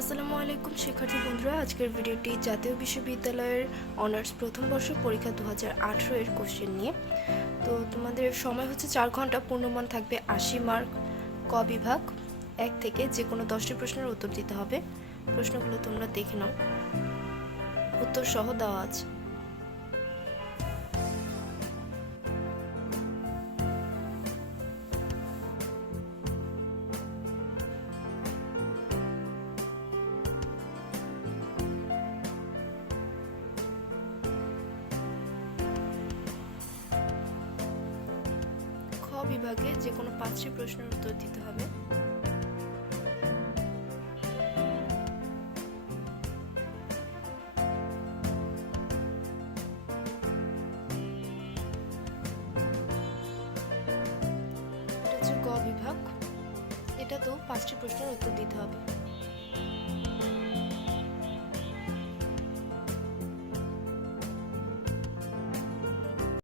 আসসালামু আলাইকুম, শিক্ষার্থী বন্ধুরা। আজকের ভিডিওটি জাতীয় বিশ্ববিদ্যালয়ের অনার্স প্রথম বর্ষ পরীক্ষা দু হাজার আঠেরো এর কোশ্চেন নিয়ে। তো তোমাদের সময় হচ্ছে চার ঘণ্টা, পূর্ণমান থাকবে আশি মার্ক ক বিভাগ। এক থেকে যে কোনো দশটি প্রশ্নের উত্তর দিতে হবে। প্রশ্নগুলো তোমরা দেখে নাও। উত্তর সহ দেওয়া আছে। বিভাগে যে কোনো পাঁচটি প্রশ্নের উত্তর দিতে হবে। এটা বিভাগ। এটাতেও পাঁচটি প্রশ্নের উত্তর দিতে হবে।